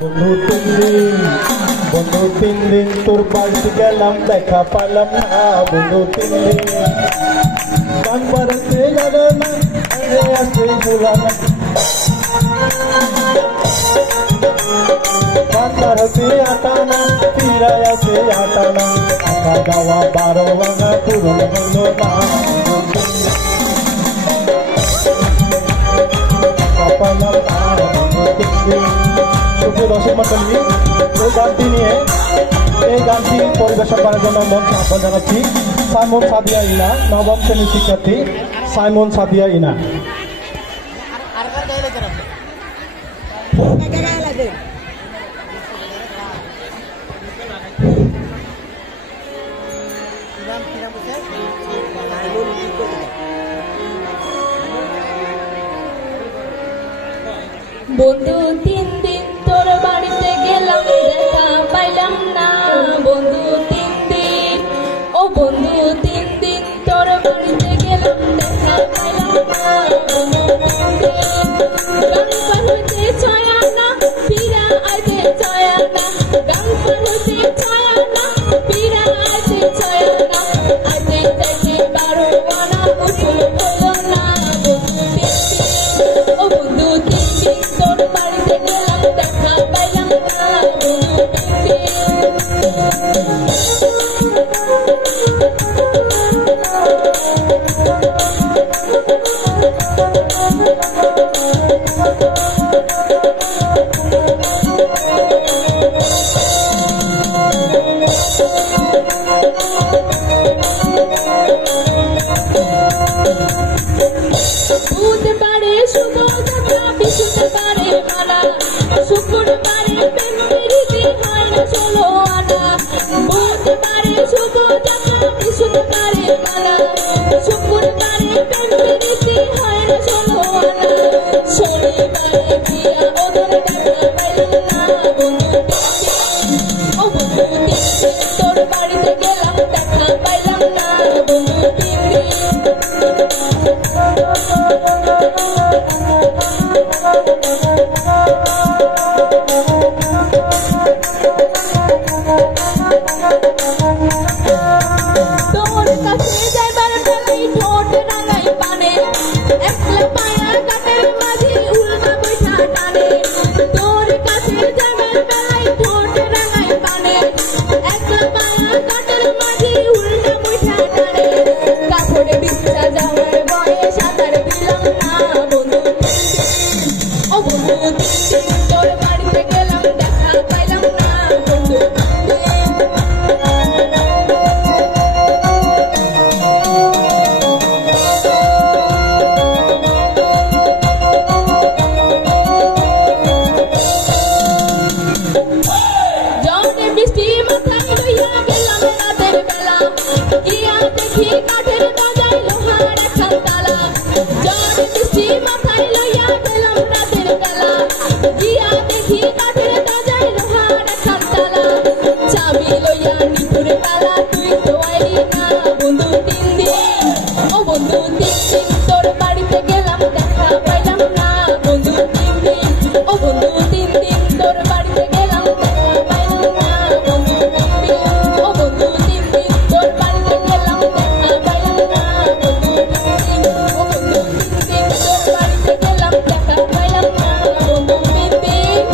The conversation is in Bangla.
বন্ধু তিন দিন তোর বাড়িতে গেলাম দেখা পাইলাম না বন্ধু 3 দিন গান বাড়তে গেল না আসে ভুলানা বাতার হতে আটানা ফিরায় আসে আটানা আটা গাওয়া 12 ভাঙা পূরণ হলো না পাইলাম না দর্শক মন্ডলী এই গানটি পরিবেশন করার জন্য মঞ্চে আহ্বান জানাচ্ছি সাইমন সাদিয়া ইনা, নবম শ্রেণীর শিক্ষার্থী সাইমন সাদিয়া ইনা। বন্ধু 3 দিন তোর বাড়িতে গেলাম দেখা পাইলাম না বন্ধু 3 দিন ও বন্ধু 3 দিন তোর বাড়িতে গেলাম দেখা পাইলাম না বন্ধু 3 দিন গান পারতে ছায়া না ফিরা আইতে ছায়া না গান পারতে ছায়া না ফিরা আইতে ছায়া না আইতে থেকে 12 আনা উসুল হলো না বন্ধু 3 দিন ও বন্ধু 3 দিন তোর বাড়িতে গেলাম দেখা পাইলাম না বন্ধু 3 দিন বুধবারে শুভ যাত্রা বৃহস্পতিবারে মালা শুক্রবারে প্রেমীতে হয় না 16 আনা বুধবারে শুভ যাত্রা বৃহস্পতিবারে মালা শুক্রবারে প্রেমীতে হয় না 16 আনা শনিবারে বিয়া ওদের দেখা পাইলাম না বন্ধু ও বন্ধু 3 দিন তোর বাড়িতে গেলাম দেখা পাইলাম না বন্ধু 3 দিন তোর কাছে যাইবার বেলায় ঠোঁট রাঙাই পানে একলা পায়া কাটের মাঝে উল্টা বৈঠা টানে তোর কাছে যাইবার বেলায় ঠোঁট রাঙাই পানে একলা পায়া কাটের মাঝে উল্টা বৈঠা টানে কাপড়ে বিচ্ছা যাওয়ার বয়ে সাঁতার দিলাম না বন্ধু ও বন্ধু 3 দিন তোর বাড়িতে গেলাম দেখা পাইলাম না বন্ধু জনে বৃষ্টি মাথায় লইয়া গেলাম রাতের বেলা গিয়া দেখি কাঠের দরজায় লোহার একখান তালা জনে বৃষ্টি মাথায় লইয়া গেলাম রাতের বেলা গিয়া দেখি কাঠের দরজায় লোহার একখান তালা চাবি লইয়া নিপুরে তালা তুই তো আইলি না বন্ধু 3 দিন ও বন্ধু 3 দিন তোর বাড়িতে গেলাম দেখা পাইলাম না বন্ধু 3 দিন ও বন্ধু 3 দিন তোর বাড়িতে গেলাম দেখা পাইলাম না বন্ধু 3 দিন ও বন্ধু 3 দিন তোর বাড়িতে গেলাম দেখা পাইলাম না বন্ধু 3 দিন ও বন্ধু 3 দিন তোর বাড়িতে গেলাম দেখা পাইলাম না বন্ধু 3 দিন।